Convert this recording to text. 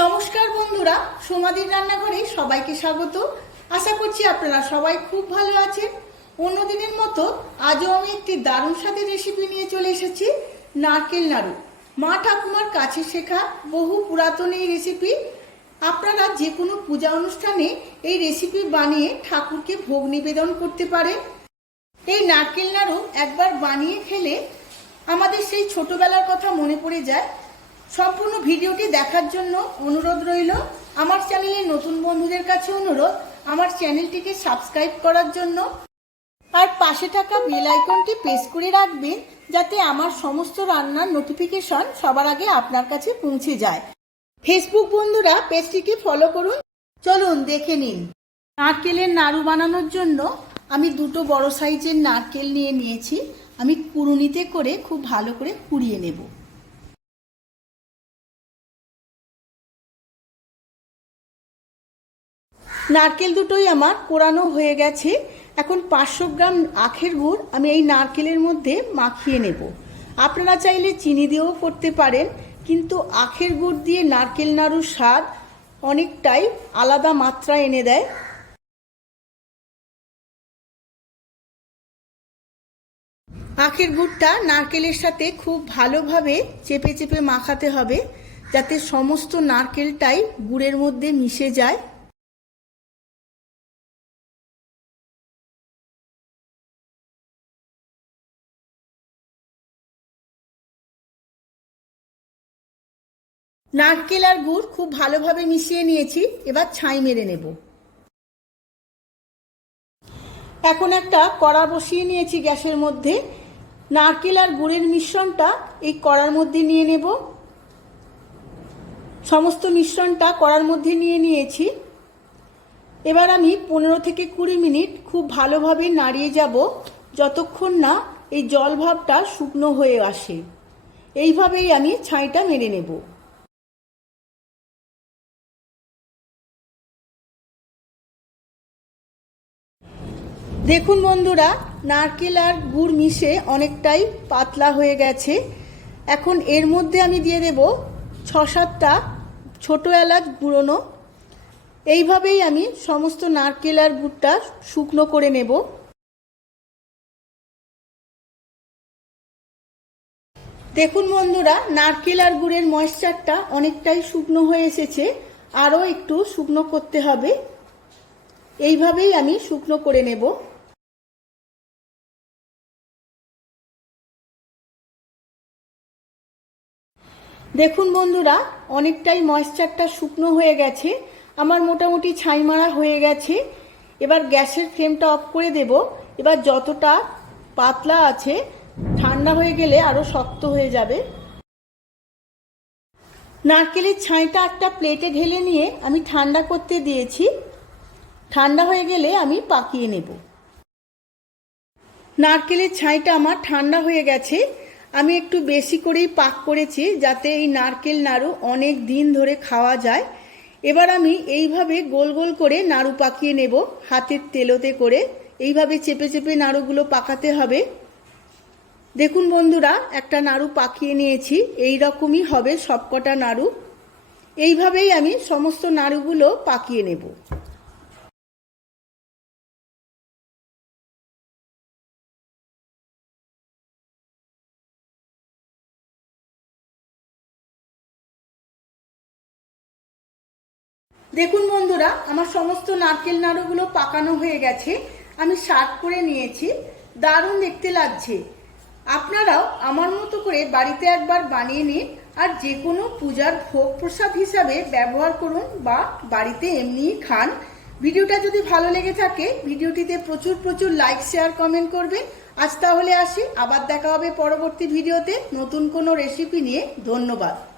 নমস্কার বন্ধুরা, সোমাদির রান্নাঘরে সবাইকে স্বাগত। আশা করছি আপনারা সবাই খুব ভালো আছেন। অন্যদিনের মতো আজও আমি একটি দারুণ স্বাদের রেসিপি নিয়ে চলে এসেছি, নারকেল নাড়ু। মা ঠাকুমার কাছে শেখা বহু পুরাতন এই রেসিপি আপনারা যে কোনো পূজা অনুষ্ঠানে এই রেসিপি বানিয়ে ঠাকুরকে ভোগ নিবেদন করতে পারেন। এই নারকেল নাড়ু একবার বানিয়ে খেলে আমাদের সেই ছোটবেলার কথা মনে পড়ে যায়। সম্পূর্ণ ভিডিওটি দেখার জন্য অনুরোধ রইল। আমার চ্যানেলে নতুন বন্ধুদের কাছে অনুরোধ, আমার চ্যানেলটিকে সাবস্ক্রাইব করার জন্য। আর পাশে থাকা বেল আইকনটি প্রেস করে রাখবেন, যাতে আমার সমস্ত রান্নার নোটিফিকেশন সবার আগে আপনার কাছে পৌঁছে যায়। ফেসবুক বন্ধুরা, পেজটিকে ফলো করুন। চলুন, দেখে নিন। নারকেলের নাড়ু বানানোর জন্য আমি দুটো বড় সাইজের নারকেল নিয়ে নিয়েছি। আমি কুড়ুনিতে করে খুব ভালো করে কুড়িয়ে নেব। নারকেল দুটোই আমার কোরানো হয়ে গেছে। এখন পাঁচশো গ্রাম আখের গুড় আমি এই নারকেলের মধ্যে মাখিয়ে নেব। আপনারা চাইলে চিনি দিয়েও করতে পারেন, কিন্তু আখের গুড় দিয়ে নারকেল নাড়ুর স্বাদ অনেকটাই আলাদা মাত্রা এনে দেয়। আখের গুড়টা নারকেলের সাথে খুব ভালোভাবে চেপে চেপে মাখাতে হবে, যাতে সমস্ত নারকেলটাই গুড়ের মধ্যে মিশে যায়। নারকেল আর গুড় খুব ভালোভাবে মিশিয়ে নিয়েছি, এবার ছাই মেরে নেব। এখন একটা কড়া বসিয়ে নিয়েছি গ্যাসের মধ্যে। নারকেল আর গুড়ের মিশ্রণটা এই কড়ার মধ্যে নিয়ে নেব। সমস্ত মিশ্রণটা কড়ার মধ্যে নিয়ে নিয়েছি। এবার আমি পনেরো থেকে কুড়ি মিনিট খুব ভালোভাবে নাড়িয়ে যাব, যতক্ষণ না এই জল ভাবটা শুকনো হয়ে আসে। এইভাবেই আমি ছাইটা মেরে নেব। দেখুন বন্ধুরা, নারকেল আর গুড় মিশে অনেকটাই পাতলা হয়ে গেছে। এখন এর মধ্যে আমি দিয়ে দেব ছ সাতটা ছোটো এলাচ গুঁড়োনো। এইভাবেই আমি সমস্ত নারকেল আর গুড়টা শুকনো করে নেব। দেখুন বন্ধুরা, নারকেল আর গুড়ের ময়েশ্চারটা অনেকটাই শুকনো হয়ে এসেছে। আরও একটু শুকনো করতে হবে। এইভাবেই আমি শুকনো করে নেব। দেখুন বন্ধুরা, অনেকটাই ময়েশ্চারটা শুকনো হয়ে গেছে। আমার মোটামুটি ছাই মারা হয়ে গেছে। এবার গ্যাসের ফ্লেমটা অফ করে দেব। এবার যতটা পাতলা আছে, ঠান্ডা হয়ে গেলে আরও শক্ত হয়ে যাবে। নারকেলের ছাইটা একটা প্লেটে ঢেলে নিয়ে আমি ঠান্ডা করতে দিয়েছি। ঠান্ডা হয়ে গেলে আমি পাকিয়ে নেব। নারকেলের ছাইটা আমার ঠান্ডা হয়ে গেছে। আমি একটু বেশি করেই পাক করেছি যাতে এই নারকেল নাড়ু অনেক দিন ধরে খাওয়া যায়। এবার আমি এইভাবে গোল গোল করে নাড়ু পাকিয়ে নেব হাতের তেলোতে করে। এইভাবে চেপে চেপে নাড়ুগুলো পাকাতে হবে। দেখুন বন্ধুরা, একটা নাড়ু পাকিয়ে নিয়েছি। এই রকমই হবে সবকটা নাড়ু। এইভাবেই আমি সমস্ত নাড়ুগুলো পাকিয়ে নেব। দেখুন বন্ধুরা, আমার সমস্ত নারকেল নাড়ুগুলো পাকানো হয়ে গেছে। আমি সার্ভ করে নিয়েছি। দারুণ দেখতে লাগছে। আপনারাও আমার মতো করে বাড়িতে একবার বানিয়ে নিন আর যে কোনো পূজার ভোগ প্রসাদ হিসাবে ব্যবহার করুন বা বাড়িতে এমনিই খান। ভিডিওটা যদি ভালো লেগে থাকে, ভিডিওটিতে প্রচুর প্রচুর লাইক শেয়ার কমেন্ট করবেন। আজ তাহলে আসি, আবার দেখা হবে পরবর্তী ভিডিওতে। নতুন কোনো রেসিপি নিয়ে। ধন্যবাদ।